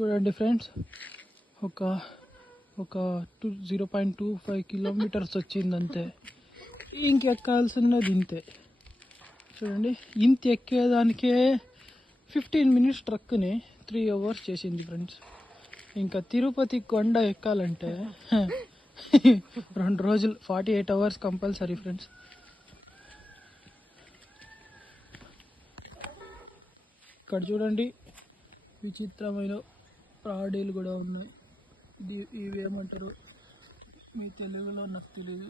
చూడండి ఫ్రెండ్స్, ఒక ఒక 0.25 కిలోమీటర్స్ వచ్చింది అంతే. ఇంకెక్కాల్సినది ఇంతే. చూడండి, ఇంత ఎక్కేదానికే 15 మినిట్స్ ట్రక్ని 3 అవర్స్ చేసింది ఫ్రెండ్స్. ఇంకా తిరుపతి కొండ ఎక్కాలంటే 2 రోజులు, 48 అవర్స్ కంపల్సరీ ఫ్రెండ్స్. ఇక్కడ చూడండి, విచిత్రమైన ప్రాడీలు కూడా ఉన్నాయి. ఇవి ఏమంటారు మీ తెలుగులో? నాకు తెలియదు.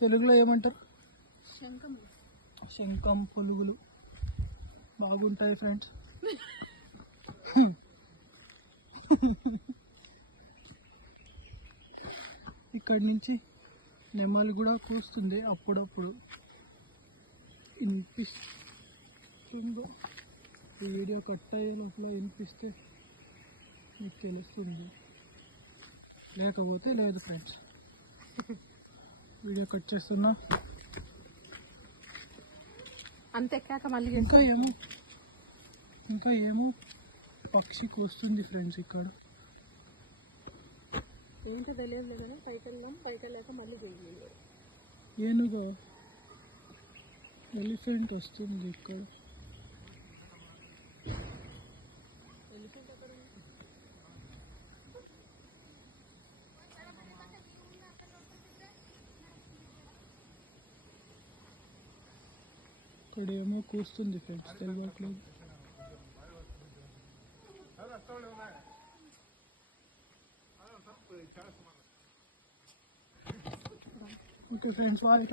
తెలుగులో ఏమంటారు? శంఖం పులుగులు బాగుంటాయి ఫ్రెండ్స్. ఇక్కడి నుంచి నెమలి కూడా కూస్తుంది అప్పుడప్పుడు. వినిపిస్తుందో? ఈ వీడియో కట్ అయ్యే లోపల వినిపిస్తే మీకు తెలుస్తుంది, లేకపోతే లేదు ఫ్రెండ్స్. వీడియో కట్ చేస్తున్నా. అంతెక్కాక మళ్ళీ ఇంకా ఏమో పక్షి కూస్తుంది ఫ్రెండ్స్. ఇక్కడ ఏంటో తెలియదు కదా. పైకి వెళ్దాం, పైకి వెళ్ళాక మళ్ళీ దిగి. ఏనుగో ఎలిఫెంట్ వస్తుంది ఇక్కడ. ఇక్కడ ఏమో కూస్తుంది ఫ్రెండ్స్, తెలియట్లేదు. ఓకే ఫ్రెండ్స్, వాళ్ళు